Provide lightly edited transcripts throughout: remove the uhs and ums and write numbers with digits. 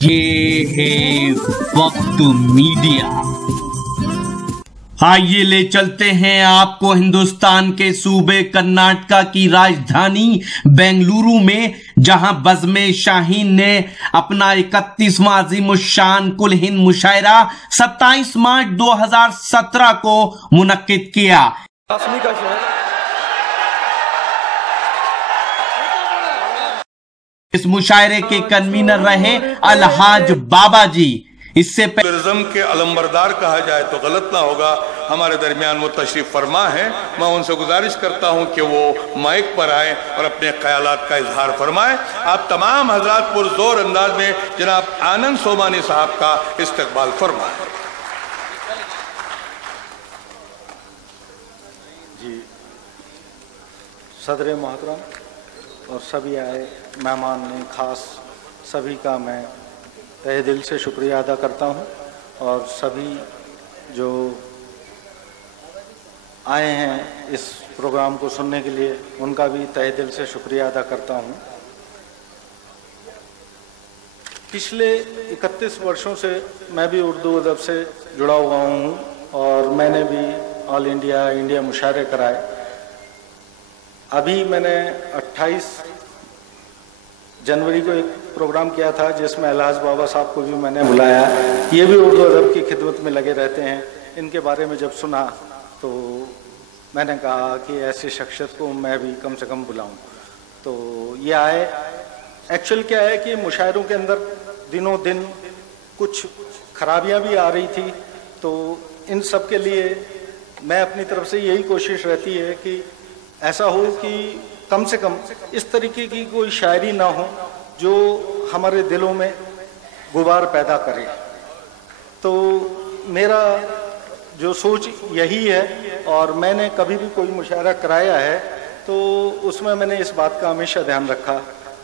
ये है वक्त मीडिया। आइए ले चलते हैं आपको हिंदुस्तान के सूबे कर्नाटका की राजधानी बेंगलुरु में, जहां बज़्म शाहीन ने अपना 31वां अज़ीमुश्शान कुल हिंद मुशायरा 27 मार्च 2017 को मुनक्किद किया। इस मुशायरे के कन्वीनर रहे अलहाज बाबा जी। इससे टूरिज्म के अलंबरदार कहा जाए तो गलत ना होगा। हमारे दरमियान वो तशरीफ फरमा है। मैं उनसे गुजारिश करता हूं कि वो माइक पर आए और अपने ख्यालात का इजहार फरमाएं। आप तमाम हजरात पुरजोर अंदाज में जनाब आनंद सोमानी साहब का इस्तकबाल फरमाएं। जी सदर मोहतरम और सभी आए मेहमान ने, खास सभी का मैं तहे दिल से शुक्रिया अदा करता हूं, और सभी जो आए हैं इस प्रोग्राम को सुनने के लिए उनका भी तहे दिल से शुक्रिया अदा करता हूं। पिछले 31 वर्षों से मैं भी उर्दू अदब से जुड़ा हुआ हूं और मैंने भी ऑल इंडिया मुशायरे कराए। अभी मैंने 28 जनवरी को एक प्रोग्राम किया था जिसमें अलहाज बाबा साहब को भी मैंने बुलाया। ये भी उर्दू अदब की खिदमत में लगे रहते हैं। इनके बारे में जब सुना तो मैंने कहा कि ऐसी शख्सियत को मैं भी कम से कम बुलाऊं। तो ये आए। एक्चुअल क्या है कि मुशायरों के अंदर दिनों दिन कुछ खराबियां भी आ रही थी, तो इन सब के लिए मैं अपनी तरफ से यही कोशिश रहती है कि ऐसा हो कि कम से कम इस तरीके की कोई शायरी ना हो जो हमारे दिलों में गुबार पैदा करे। तो मेरा जो सोच यही है, और मैंने कभी भी कोई मुशायरा कराया है तो उसमें मैंने इस बात का हमेशा ध्यान रखा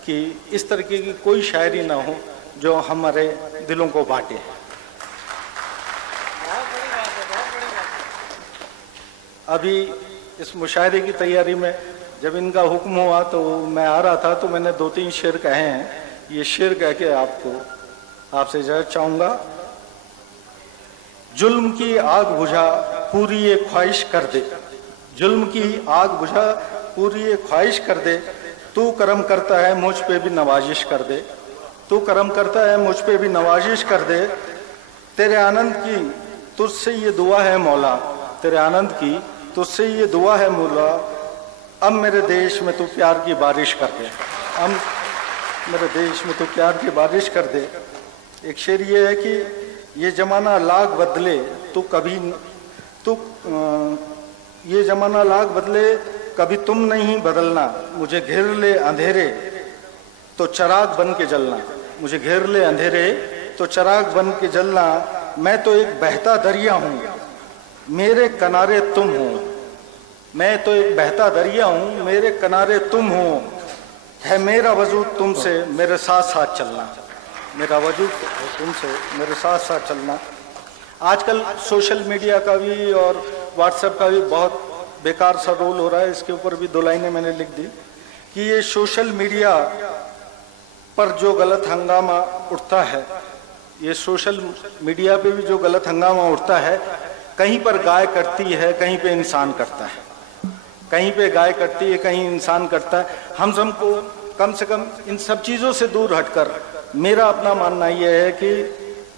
कि इस तरीके की कोई शायरी ना हो जो हमारे दिलों को बांटे। अभी इस मुशायरे की तैयारी में जब इनका हुक्म हुआ तो मैं आ रहा था, तो मैंने 2-3 शेर कहे हैं। ये शेर कह के आपसे इजाज़त चाहूँगा। जुल्म की आग बुझा पूरी ये ख्वाहिश कर दे, जुल्म की आग बुझा पूरी ये ख्वाहिश कर दे, तू करम करता है मुझ पे भी नवाजिश कर दे, तू करम करता है मुझ पे भी नवाजिश कर दे। तेरे आनंद की तुझसे ये दुआ है मौला, तेरे आनंद की तुझसे ये दुआ है मौला, अब मेरे देश में तू प्यार की बारिश कर दे, अब मेरे देश में तू प्यार की बारिश कर दे। एक शेर ये है कि ये जमाना लाख बदले ये जमाना लाख बदले कभी तुम नहीं बदलना, मुझे घेर ले अंधेरे तो चिराग बन के जलना, मुझे घेर ले अंधेरे तो चिराग बन के जलना। मैं तो एक बहता दरिया हूँ, मेरे किनारे तुम हो, मैं तो एक बहता दरिया हूँ, मेरे किनारे तुम हो, है मेरा वजूद तुमसे मेरे साथ साथ चलना, मेरा वजूद तुमसे मेरे साथ साथ चलना। आजकल सोशल मीडिया का भी और व्हाट्सएप का भी बहुत बेकार सा रोल हो रहा है। इसके ऊपर भी 2 लाइनें मैंने लिख दी कि ये सोशल मीडिया पर जो गलत हंगामा उठता है, ये सोशल मीडिया पे भी जो गलत हंगामा उठता है, कहीं पर गाय करती है, कहीं पे इंसान करता है, कहीं पे गाय करती है, कहीं इंसान करता है। हम सबको कम से कम इन सब चीज़ों से दूर हटकर मेरा अपना मानना यह है कि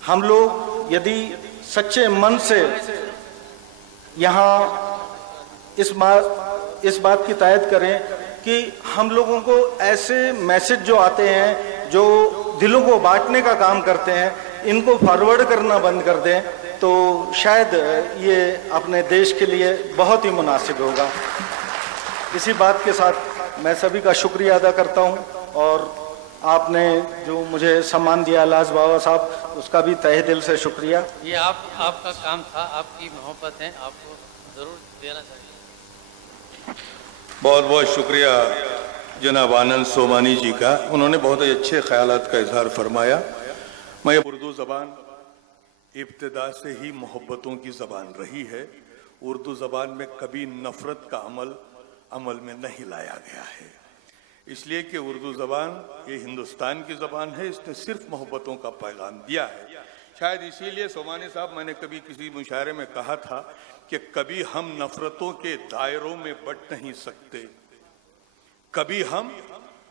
हम लोग यदि सच्चे मन से यहाँ इस बात की तायद करें कि हम लोगों को ऐसे मैसेज जो आते हैं जो दिलों को बांटने का काम करते हैं, इनको फॉरवर्ड करना बंद कर दें, तो शायद ये अपने देश के लिए बहुत ही मुनासिब होगा। इसी बात के साथ मैं सभी का शुक्रिया अदा करता हूं, और आपने जो मुझे सम्मान दिया अलहाज बाबा साहब, उसका भी तहे दिल से शुक्रिया। ये आपका काम था, आपकी मोहब्बत है, आपको जरूर देना चाहिए। बहुत बहुत शुक्रिया जनाब आनंद सोमानी जी का। उन्होंने बहुत ही अच्छे ख्यालात का इजहार फरमाया। मैं उर्दू ज़बान इब्तिदा से ही मोहब्बतों की ज़बान रही है। उर्दू ज़बान में कभी नफ़रत का अमल में नहीं लाया गया है। इसलिए कि उर्दू ज़बान ये हिंदुस्तान की ज़बान है, इसने सिर्फ मोहब्बतों का पैगाम दिया है। शायद इसीलिए सोमानी साहब, मैंने कभी किसी मुशायरे में कहा था कि कभी हम नफरतों के दायरों में बट नहीं सकते, कभी हम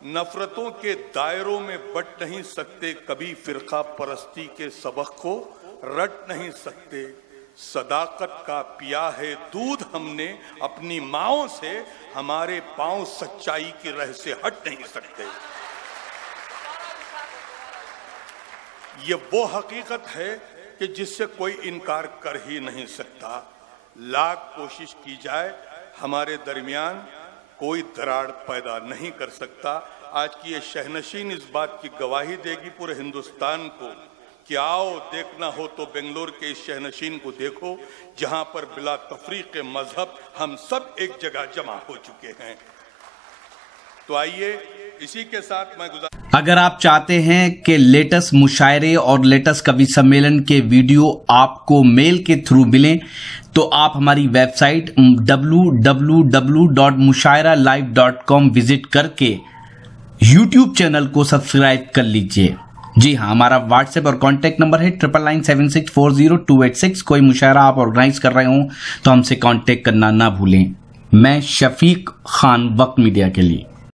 नफरतों के दायरों में बट नहीं सकते, कभी फिरका परस्ती के सबक को रट नहीं सकते। सदाकत का पिया है दूध हमने अपनी माँओं से, हमारे पांव सच्चाई की राह से हट नहीं सकते। ये वो हकीकत है कि जिससे कोई इनकार कर ही नहीं सकता। लाख कोशिश की जाए, हमारे दरमियान कोई दरार पैदा नहीं कर सकता। आज की ये शहनशीन इस बात की गवाही देगी पूरे हिंदुस्तान को कि आओ देखना हो तो बेंगलोर के इस शहनशीन को देखो, जहां पर बिला तफरीक मजहब हम सब एक जगह जमा हो चुके हैं। तो आइए इसी के साथ मैं अगर आप चाहते हैं कि लेटेस्ट मुशायरे और लेटेस्ट कवि सम्मेलन के वीडियो आपको मेल के थ्रू मिलें, तो आप हमारी वेबसाइट www.mushairalive.com विजिट करके YouTube चैनल को सब्सक्राइब कर लीजिए। जी हाँ, हमारा व्हाट्सएप और कॉन्टैक्ट नंबर है 9996402886। कोई मुशायरा आप ऑर्गेनाइज कर रहे हो तो हमसे कॉन्टैक्ट करना ना भूलें। मैं शफीक खान, वक्त मीडिया के लिए।